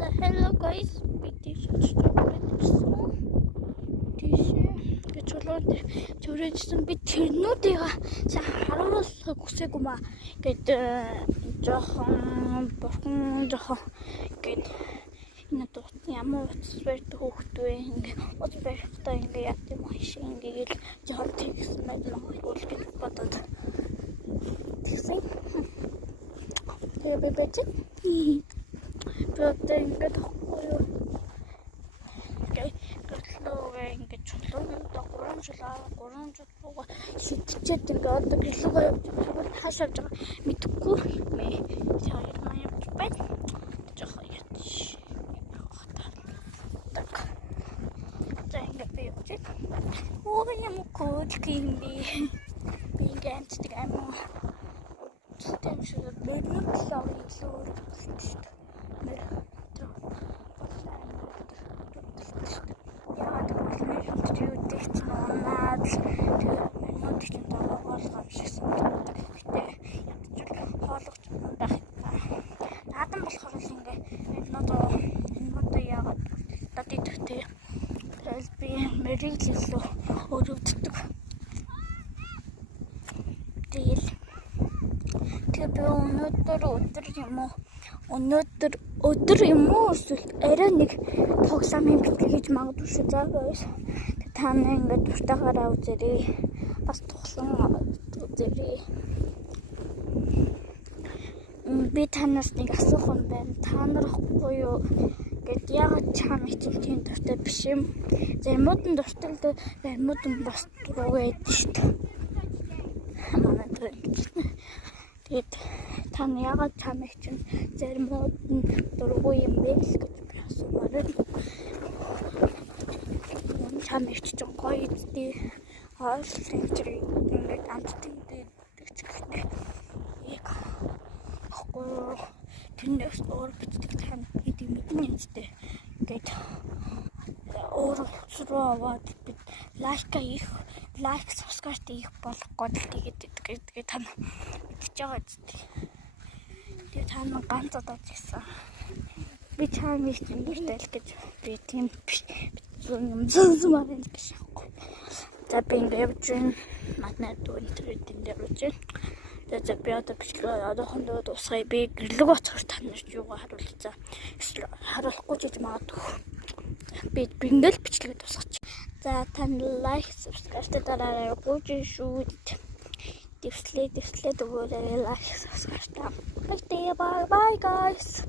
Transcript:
Hello guys, bitch. Чурээжсэн би тэрнүүдийг сайн харуулах хүсээгүй маа. Гэт жоохон гэт энэ тот ямар утасбарт хөөхтвэ ингээ утасбартаа ингээ яат юм шиг ингээл жоохон тэгсэн байж магадгүй гэж бодоод тэгсэн. Тэгээ би бэцэн. Тэгтээ ингээ тахгүй юу. Ингээд чулуунуудаа 3 жил шидчихэд ингээд одоо гэлүүгээ явж байгаа хаашаа явж байгаа мэдэхгүй мэй цааш маань явж байна. Жохоо ятш. Так. За ингээд би явж байна. Оо юм код кимби. Би ингээд тийм шиг бэлэн лав илүү шүү дээ. Мэриглэлөө өрөвддөг. Тэгэл би өнөөдөр юм уу эсвэл арай нэг тоглоомын бичлэг хийж магадгүй шүү заагаас. Та нар ингээд дуртайгаараа үзээрэй. Бас тоглоом үзээрэй. Би танаас нэг асуух юм байна. Та нар ахгүй юу? Гэт яагаад чам ичил тийм дуртай биш юм? Заримуд нь дуртай л дээ, заримуд нь бас дургүй байдаг шүү дээ. Тэгээд та нар яагаад чам ичил заримуд нь дургүй юм бэ гэж би асуумаар байна. Чам ичиж гоё үстэй. Хооллолтой ингээд амттайг тэгчихлээ. Яг ахгүй тэрнээс өөр бичдэг тань гэдэг мэднэ үстэй. Ингээд өөр руу аваад бид лайк subscribe хийх болохгүй тэгээд та мэдчихэж байгаа үстэй. Тэгээд та нар ганц удаад хийсэн. Би чам ичиж дуртай л гэж би тийм биш. Зумаар л гэж яахгүй. За би ингээд явж байна. Манай дүү интернетэн дээр явж байна. За би одоо бичлэг одоохондоо дуусгая. Би гэрлэг оцохоор та нарт юугаа харуулъя. Эсвэл харуулахгүй ч гэж магадгүй. Би ингээл бичлэг дуусгач. За та лайк, subscribe дараарай. Гүйж шүү. Дэвслээ өгөөрэй. Лайк, subscribe. Bye guys.